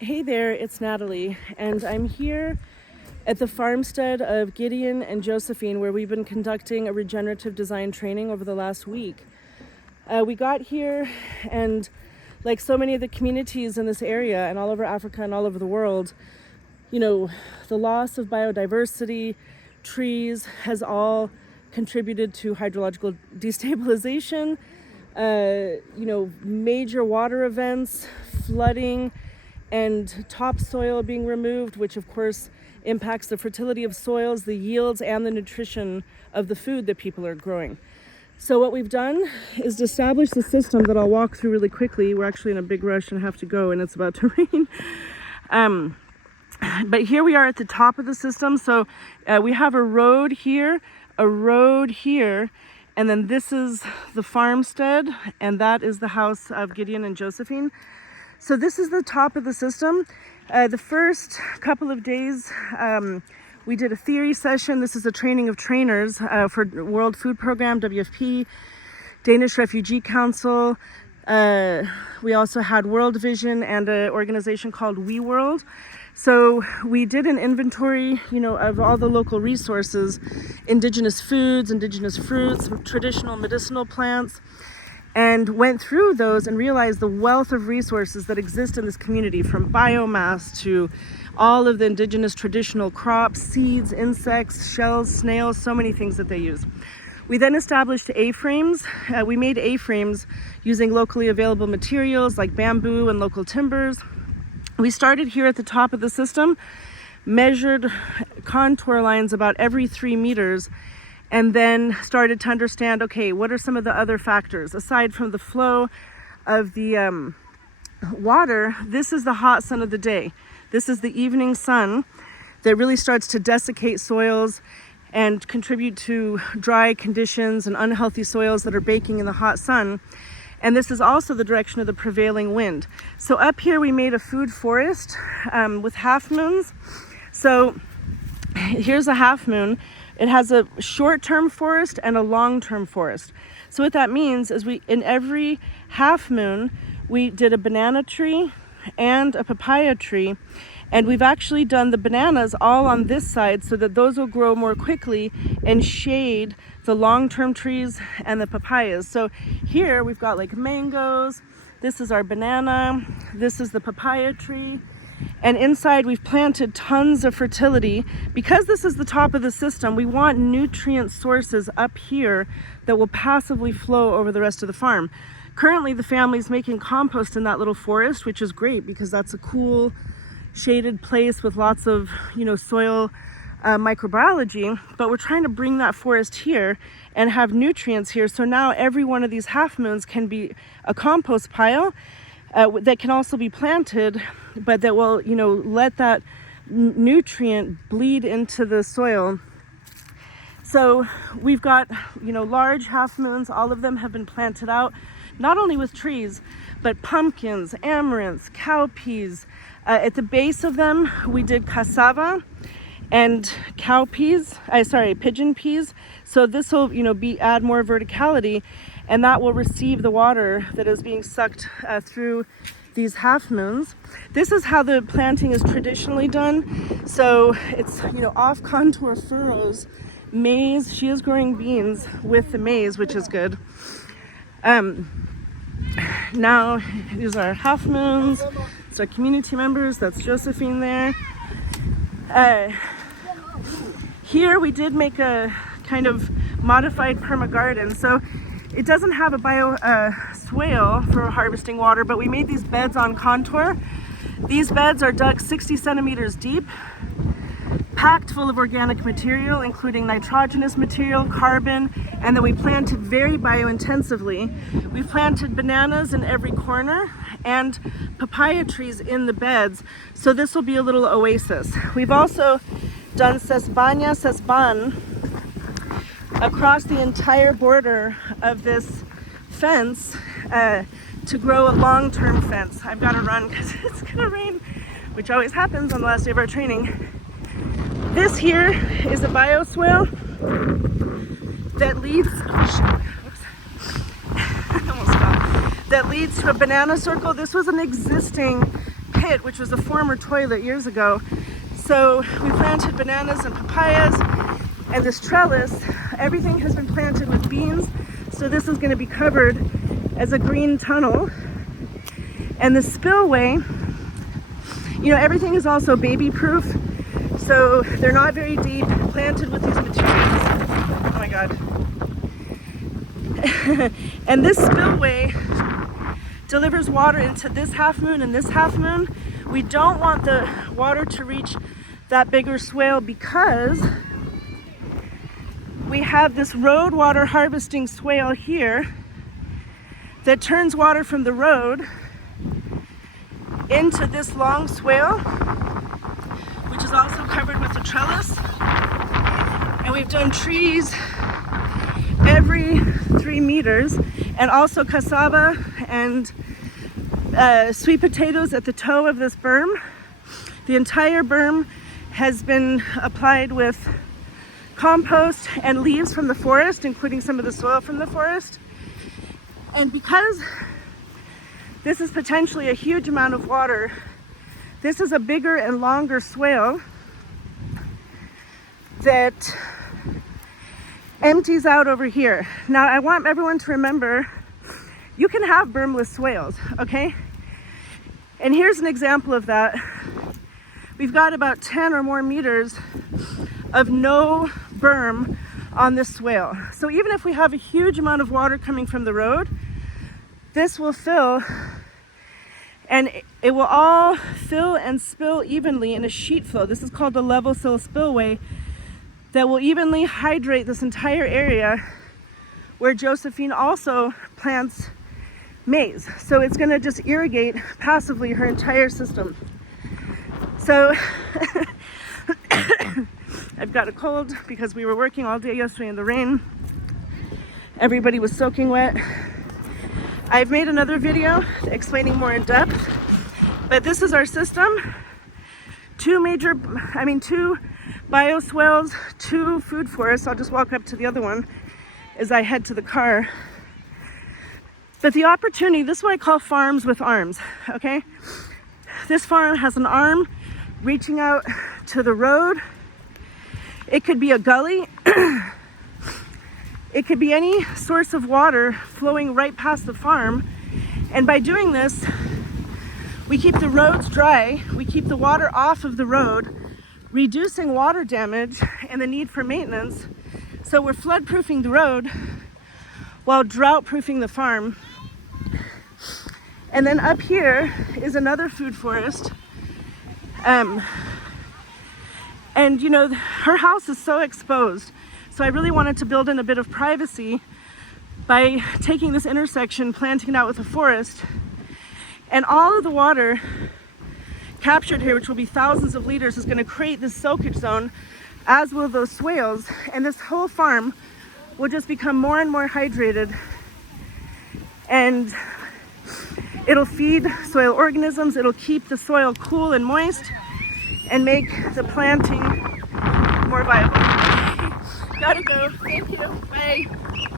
Hey there, it's Natalie, and I'm here at the farmstead of Gideon and Josephine, where we've been conducting a regenerative design training over the last week. We got here, and like so many of the communities in this area and all over Africa and all over the world, you know, the loss of biodiversity, trees has all contributed to hydrological destabilization, major water events, flooding, and topsoil being removed, which of course impacts the fertility of soils, the yields, and the nutrition of the food that people are growing. So what we've done is to establish the system that I'll walk through really quickly. We're actually in a big rush and have to go, and it's about to rain. But here we are at the top of the system. So we have a road here, and then this is the farmstead, and that is the house of Gideon and Josephine. So this is the top of the system. The first couple of days, we did a theory session. This is a training of trainers for World Food Program, WFP, Danish Refugee Council. We also had World Vision and an organization called We World. So we did an inventory, of all the local resources, indigenous foods, indigenous fruits, traditional medicinal plants, and went through those and realized the wealth of resources that exist in this community, from biomass to all of the indigenous traditional crops, seeds, insects, shells, snails, so many things that they use. We then established A-frames. We made A-frames using locally available materials like bamboo and local timbers. We started here at the top of the system, measured contour lines about every 3 meters, and then started to understand, okay, what are some of the other factors? Aside from the flow of the water, this is the hot sun of the day. This is the evening sun that really starts to desiccate soils and contribute to dry conditions and unhealthy soils that are baking in the hot sun. And this is also the direction of the prevailing wind. So up here we made a food forest with half moons. So here's a half moon. It has a short-term forest and a long-term forest. So what that means is in every half moon, we did a banana tree and a papaya tree. And we've actually done the bananas all on this side so that those will grow more quickly and shade the long-term trees and the papayas. So here we've got like mangoes. This is our banana. This is the papaya tree. And inside we've planted tons of fertility. Because this is the top of the system, we want nutrient sources up here that will passively flow over the rest of the farm. Currently the family's making compost in that little forest, which is great because that's a cool shaded place with lots of soil microbiology, but we're trying to bring that forest here and have nutrients here. So now every one of these half moons can be a compost pile that can also be planted, but that will let that nutrient bleed into the soil. So we've got large half moons. All of them have been planted out, not only with trees but pumpkins, amaranths, cowpeas. At the base of them we did cassava and pigeon peas. So this will add more verticality, and that will receive the water that is being sucked through these half moons. This is how the planting is traditionally done. So it's off contour furrows, maize. She is growing beans with the maize, which is good. Now these are half moons. It's our community members. That's Josephine there. Here we did make a kind of modified perma-garden. So it doesn't have a swale for harvesting water, but we made these beds on contour. These beds are dug 60 centimeters deep, packed full of organic material, including nitrogenous material, carbon, and then we planted very bio-intensively. We planted bananas in every corner and papaya trees in the beds, so this will be a little oasis. We've also done sesban across the entire border of this fence to grow a long-term fence. I've got to run because it's gonna rain, which always happens on the last day of our training. This here is a bioswale that leads that leads to a banana circle. This was an existing pit, which was a former toilet years ago. So we planted bananas and papayas, and this trellis, everything has been planted with beans. So this is going to be covered as a green tunnel. And the spillway, you know, everything is also baby proof. So they're not very deep, planted with these materials. Oh my God. And this spillway delivers water into this half moon and this half moon. We don't want the water to reach that bigger swale because we have this road water harvesting swale here that turns water from the road into this long swale, which is also covered with a trellis. And we've done trees every 3 meters, and also cassava and sweet potatoes at the toe of this berm. The entire berm has been applied with compost and leaves from the forest, including some of the soil from the forest. And because this is potentially a huge amount of water, this is a bigger and longer swale that empties out over here. Now, I want everyone to remember, you can have bermless swales, okay? And here's an example of that. We've got about 10 or more meters of no berm on this swale. So even if we have a huge amount of water coming from the road, this will fill, and it will all fill and spill evenly in a sheet flow. This is called a level sill spillway that will evenly hydrate this entire area where Josephine also plants maize. So it's gonna just irrigate passively her entire system. So I've got a cold because we were working all day yesterday in the rain. Everybody was soaking wet. I've made another video explaining more in depth, but this is our system. Two bioswales, 2 food forests. I'll just walk up to the other one as I head to the car. But the opportunity, this is what I call farms with arms, okay? This farm has an arm reaching out to the road. It could be a gully. It could be any source of water flowing right past the farm. And by doing this, we keep the roads dry, we keep the water off of the road, reducing water damage and the need for maintenance. So we're flood-proofing the road while drought-proofing the farm. And then up here is another food forest. And you know, her house is so exposed. So I really wanted to build in a bit of privacy by taking this intersection, planting it out with a forest. And all of the water captured here, which will be thousands of liters, is going to create this soakage zone, as will those swales. And this whole farm will just become more and more hydrated. And it'll feed soil organisms, it'll keep the soil cool and moist, and make the planting more viable. Gotta go. Thank you. Bye.